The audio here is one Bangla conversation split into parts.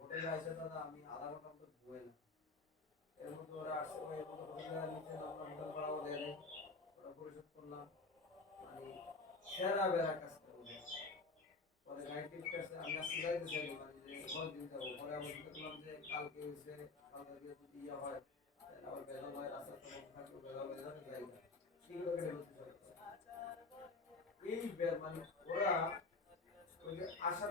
হোটেলে আসে দাদা, আমি আধা ঘণ্টা মতো ঘুমাই এর মধ্যে ওরা আসছে ওই মতো হোটেলে নিচে আমরা হোটেল ভাড়াও দেয় নাই ওরা পরিশোধ করলাম। মানে সেরা বেড়া কাজ করে পরে গাড়ি টিকিট কাটছে আমি আজকে যাইতে চাই মানে যে পরের দিন যাব পরে আমি চিন্তা করলাম যে কালকে হয়েছে, কালকে যদি ইয়ে হয় আবার বেদম হয় রাস্তা তো থাকবে বেদম বেদম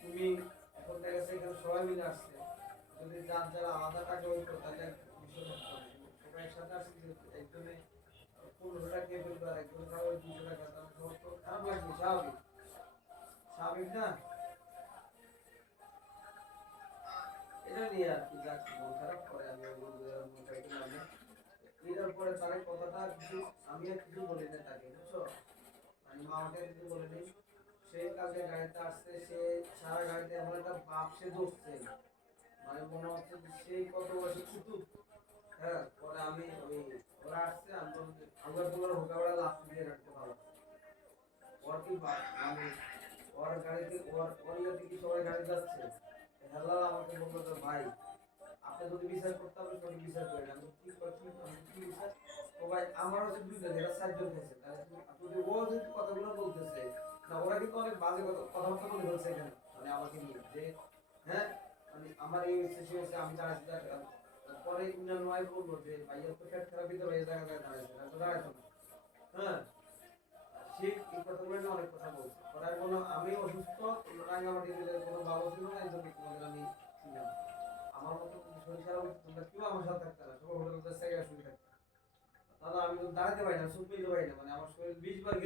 তুমি এখন দেখা যাচ্ছে সবাই মিলে আসছে। যদি যার যারা আলাদা টাকা করো থাকতো না। সবাই একসাথে আসছে একজনে পনেরো টাকা দিয়ে ফেলবে আর একজন খাওয়া দুশো টাকা তাহলে সবার তো খারাপ লাগবে, স্বাভাবিক। স্বাভাবিক না? এটা নিয়ে আর কি যাক মন খারাপ করে, আমি বন্ধুদের মনটা একটু মানে এটার পরে তার কথাটা কিছু আমি আর কিছু বলি না তাকে, বুঝছ? মানে মামাকে কিছু বলে নেই। সে কালকে গাড়িতে আসছে, সে সারা গাড়িতে এমন একটা বাপ সে ধরছে। মানে মনে হচ্ছে যে সেই কত বয়সে কুতুব হ্যাঁ পরে আমি ওই, ওরা আসছে, আমি আমরা তোমার হোকাবেলা লাভ দিয়ে রাখতে পারব ওর কি মানে ওর গাড়িতে, ওর ওর ইয়েতে কি সবাই গাড়ি যাচ্ছে? হেলাল আমাকে বলল যে, ভাই, আপনি যদি বিচার করতে হবে সঠিক বিচার করেন আমি কি করে কি আমি কি বিচার? ও ভাই, আমার হচ্ছে দুইটা যেটা সাতজন খেয়েছে তাহলে যদি ও যদি কথাগুলো বলতেছে না, ওরা কিন্তু অনেক বাজে কথা কথাবার্তা বলে ফেলছে এখানে। মানে আমাকে নিয়ে, যে হ্যাঁ মানে আমার এই সে হচ্ছে আমি দাঁড়া- পরে ইমরান ভাই বলল যে ভাইয়া তো পেট খারাপ দিতে ভাইয়া জায়গা জায়গায় দাঁড়াইছে না তো হ্যাঁ সে এই কথাগুলো নিয়ে অনেক কথা বলছে। পরে আমি আমি অসুস্থ রাঙ্গামাটি দিলে কোনো ভালো ছিল না, এই তোমাদের আমি ছিলাম। আমার মতো শরীর খারাপ তোমরা কেউ আমার সাথে থাকতে না সবাই হোটেল জায়গায় শুয়ে থাকতে দাদা আমি তো দাঁড়াতে পারি না পেতে পারি না মানে আমার শরীর বিশ বার